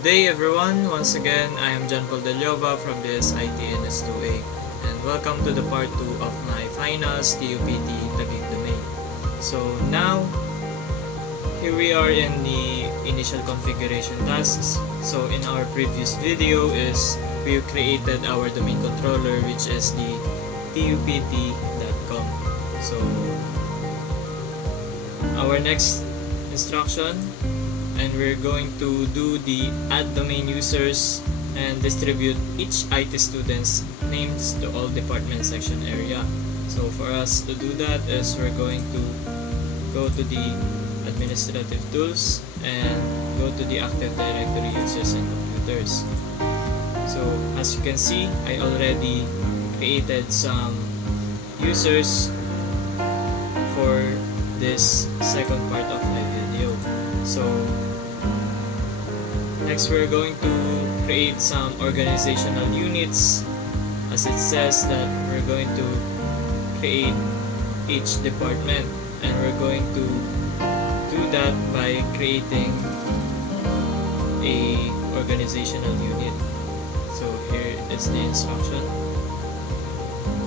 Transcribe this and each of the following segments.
Good day everyone, once again I am John Paul Deliova from this ITNS2A and welcome to the part 2 of my finals TUP-T Taguig domain. So now, here we are in the initial configuration tasks. So in our previous video is we created our domain controller, which is the TUP-T.com. So our next instruction, and we're going to do the add domain users and distribute each IT student's names to all department section area. So for us to do that is we're going to go to the administrative tools and go to the Active Directory users and computers. So as you can see, I already created some users for this second part of my video. So next, we're going to create some organizational units, as it says that we're going to create each department, and we're going to do that by creating a organizational unit. So here is the instruction.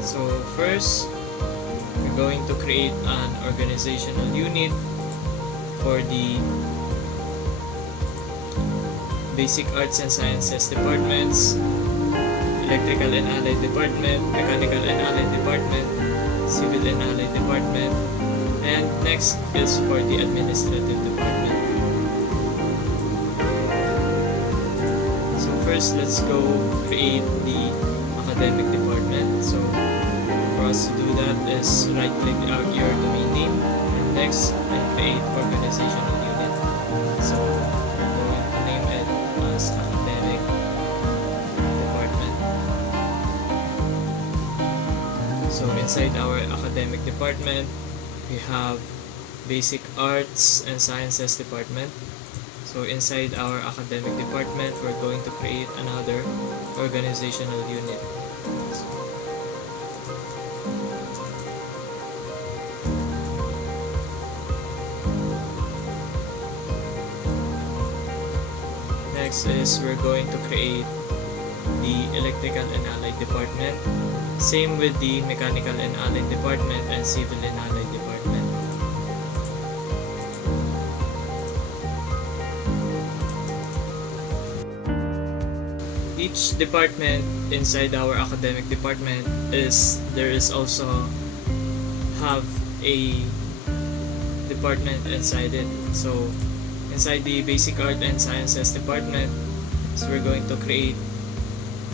So first, we're going to create an organizational unit for the Basic Arts and Sciences departments, Electrical and Allied department, Mechanical and Allied department, Civil and Allied department, and next is for the Administrative department. So first, let's go create the Academic department. So for us to do that is right click out your domain name and next and create organizational unit. So we're going to name it as Academic department. So inside our Academic department, we have Basic Arts and Sciences department. So inside our Academic department, we're going to create another organizational unit. Next is we're going to create the Electrical and Allied department. Same with the Mechanical and Allied department and Civil and Allied department. Each department inside our Academic department there is also have a department inside it. So inside the Basic Art and Sciences department, so we're going to create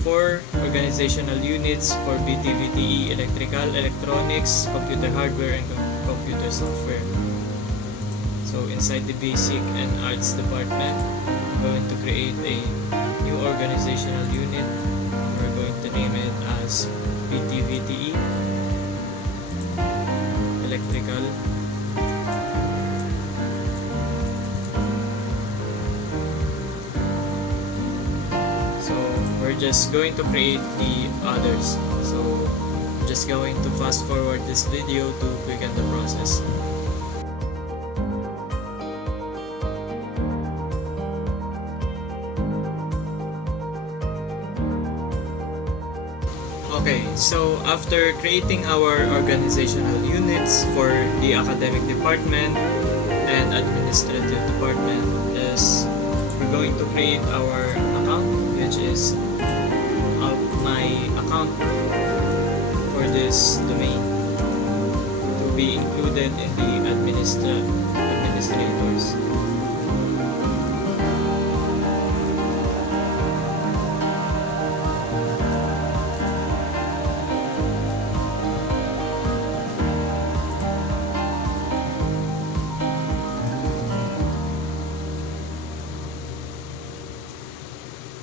4 organizational units for BTVTE, Electrical, Electronics, Computer Hardware, and Computer Software. So inside the Basic and Arts department, we're going to create a new organizational unit. We're going to name it as BTVTE, Electrical, we're just going to create the others. So I'm just going to fast forward this video to quicken the process. Okay, so after creating our organizational units for the Academic department and Administrative department, is we're going to create our account, which is my account for this domain to be included in the administrators.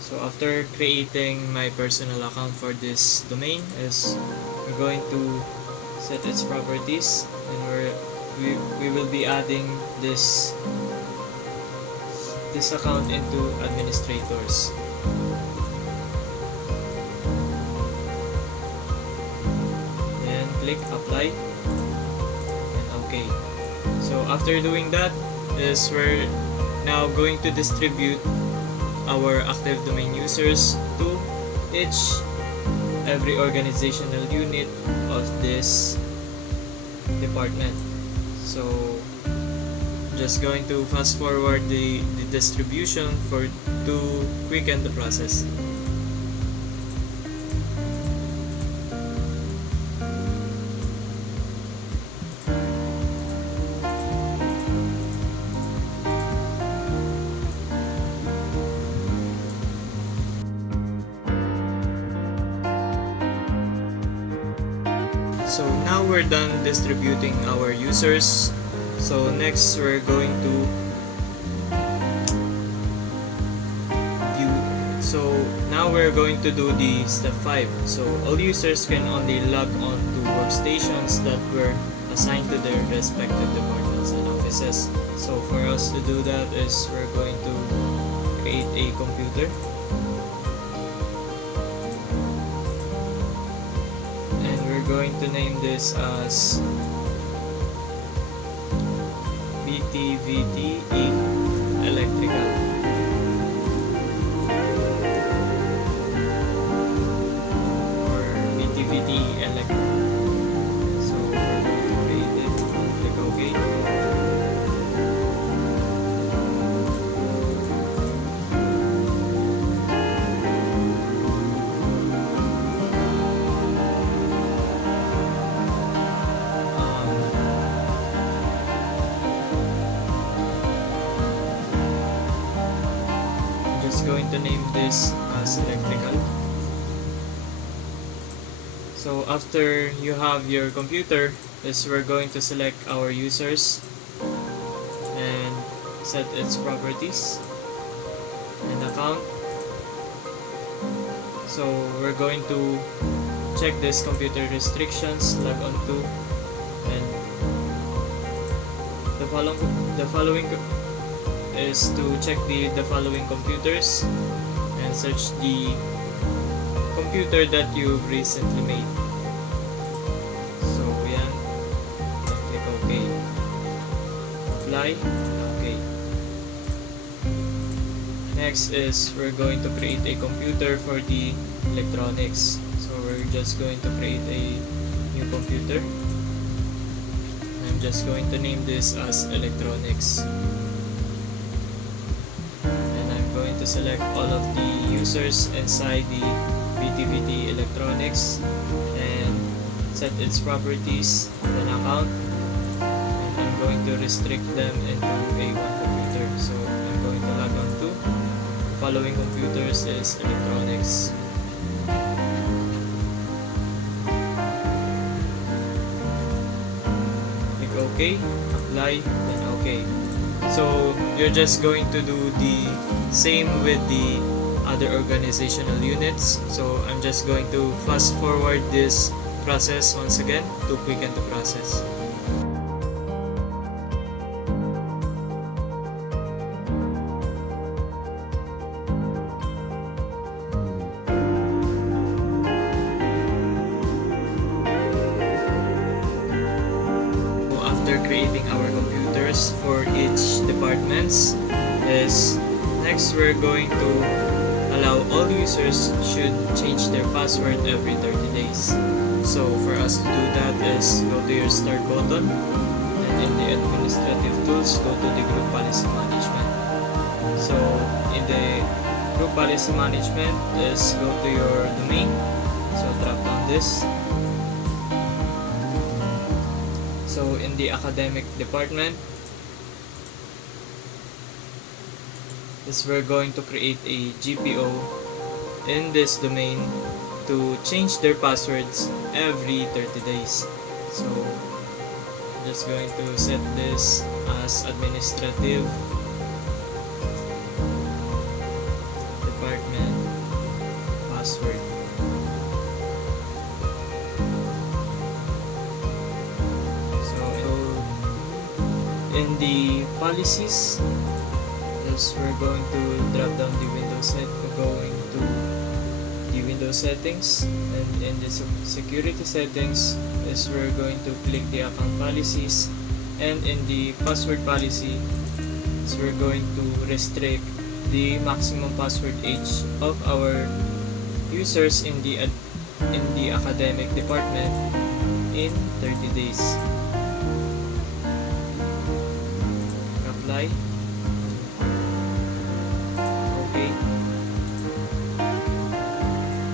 So after creating my personal account for this domain, we're going to set its properties, and we will be adding this account into administrators. Then click apply and OK. So after doing that, we're now going to distribute our active domain users to every organizational unit of this department. So just going to fast forward the distribution to quicken the process. So now we're done distributing our users. So next we're going to view. So now we're going to do the step 5. So all users can only log on to workstations that were assigned to their respective departments and offices. So for us to do that is we're going to create a computer. Going to name this as BTVTE Electrical. Or BTVTE Electrical. So we're going to create it. Click OK. Going to name this as electrical. So after you have your computer, we're going to select our users and set its properties and account. So we're going to check this computer restrictions, log on to, and the following is to check the following computers and search the computer that you've recently made. So yan, click OK, apply, OK. Next is we're going to create a computer for the electronics. So we're just going to create a new computer. I'm just going to name this as electronics. To select all of the users inside the BTVT Electronics and set its properties and account, and I'm going to restrict them into a one computer. So I'm going to log on to the following computers is electronics. Click OK, apply, then OK. So you're just going to do the same with the other organizational units. So I'm just going to fast forward this process once again to quicken the process. After creating our computers for each departments is next we're going to allow all users should change their password every 30 days. So for us to do that is go to your start button and in the administrative tools go to the group policy management. So in the group policy management is go to your domain. So drop down this. So in the academic department is we're going to create a GPO in this domain to change their passwords every 30 days. So just going to set this as administrative department password. In the policies, we're going to drop down the Windows set. We're going to the Windows settings, and in the security settings is we're going to click the account policies, and in the password policy is we're going to restrict the maximum password age of our users in the academic department in 30 days. Apply. Okay.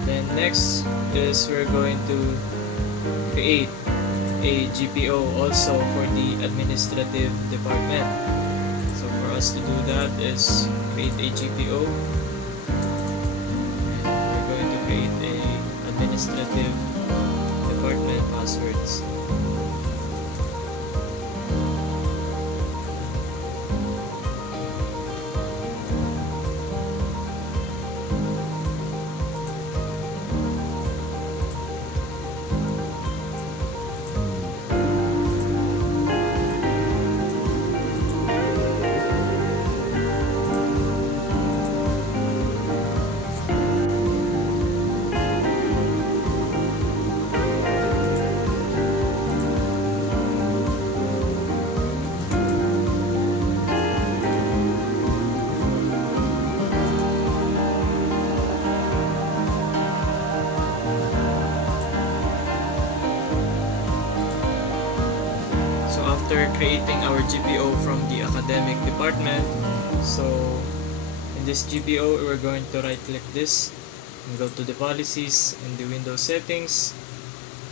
Then next is we're going to create a GPO also for the administrative department. So for us to do that is create a GPO, and we're going to create a administrative department passwords. After creating our GPO from the academic department, so in this GPO we're going to right click this and go to the policies and the Windows settings,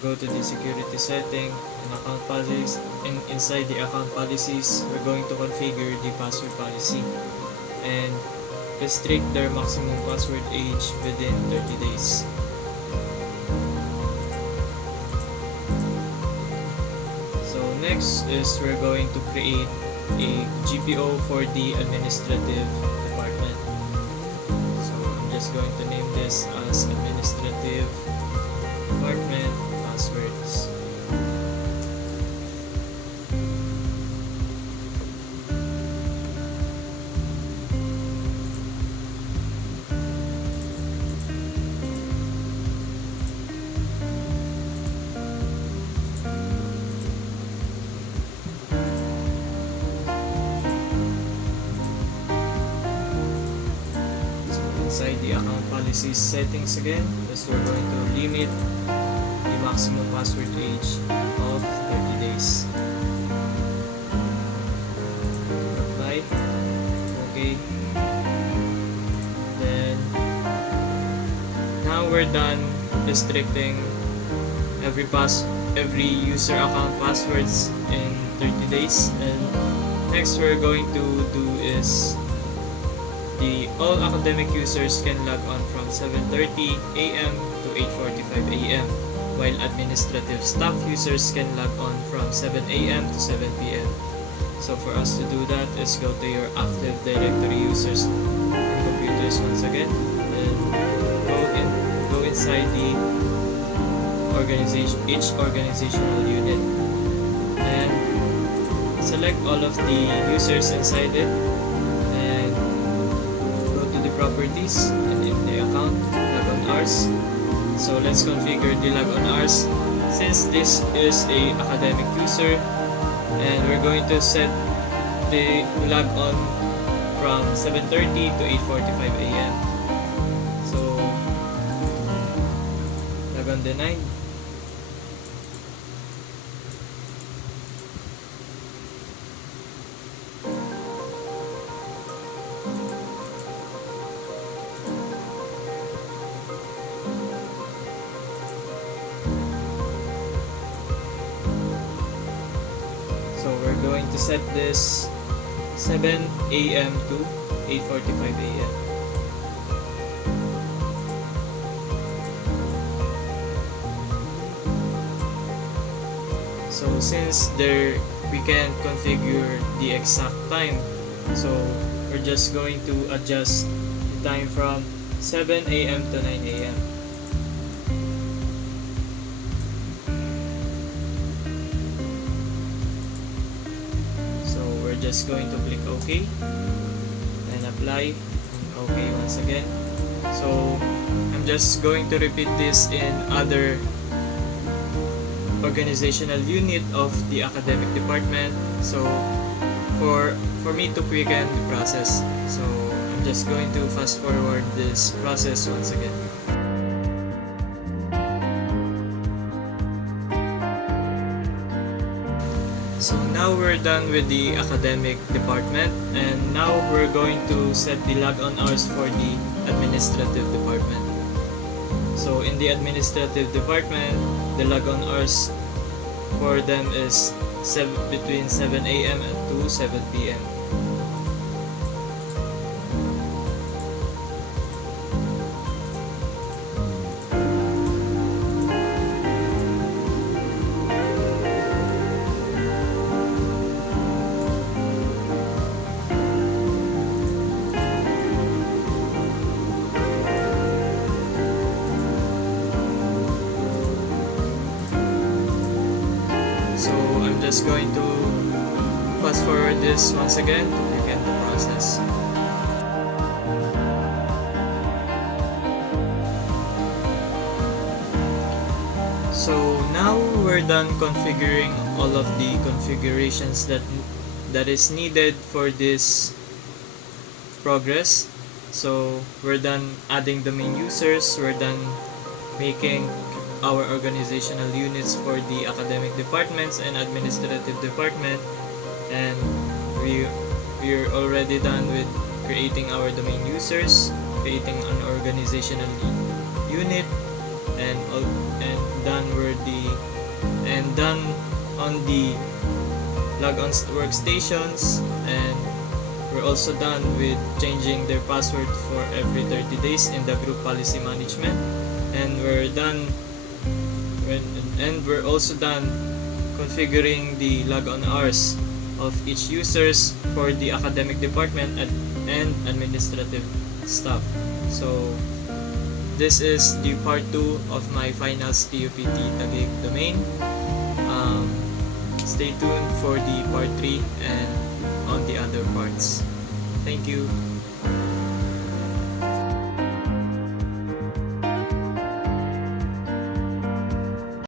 go to the security setting and account policies, and inside the account policies we're going to configure the password policy and restrict their maximum password age within 30 days. Next is we're going to create a GPO for the administrative department. So I'm just going to name this as administrative department passwords. Inside the account policies settings again, is we're going to limit the maximum password age of 30 days. Apply. Okay. Then now we're done restricting every user account passwords in 30 days, and next we're going to do is all academic users can log on from 7:30 a.m. to 8:45 a.m. while administrative staff users can log on from 7 a.m. to 7 p.m. So for us to do that is go to your Active Directory users and computers once again, and go inside the each organizational unit and select all of the users inside it, properties, and in the account, log on hours. So let's configure the log on hours since this is a academic user, and we're going to set the log on from 7:30 to 8:45 a.m. So log on denied. So we're going to set this 7 a.m. to 8:45 a.m. So since we can't configure the exact time, so we're just going to adjust the time from 7 a.m. to 9 a.m. Just going to click OK and apply and OK once again. So I'm just going to repeat this in other organizational unit of the academic department, so for me to quicken the process. So I'm just going to fast forward this process once again. So now we're done with the academic department, and now we're going to set the log-on hours for the administrative department. So in the administrative department, the log-on hours for them is between 7 a.m. and to 7 p.m. So I'm just going to fast forward this once again to begin the process. So now we're done configuring all of the configurations that is needed for this progress. So we're done adding domain users, we're done making our organizational units for the academic departments and administrative department, and we're already done with creating our domain users, creating an organizational unit, and done on the log-on workstations, and we're also done with changing their password for every 30 days in the group policy management, and we're also done configuring the log-on hours of each users for the academic department and administrative staff. So this is the part 2 of my finals TUP-T Taguig domain. Stay tuned for the part 3 and on the other parts. Thank you.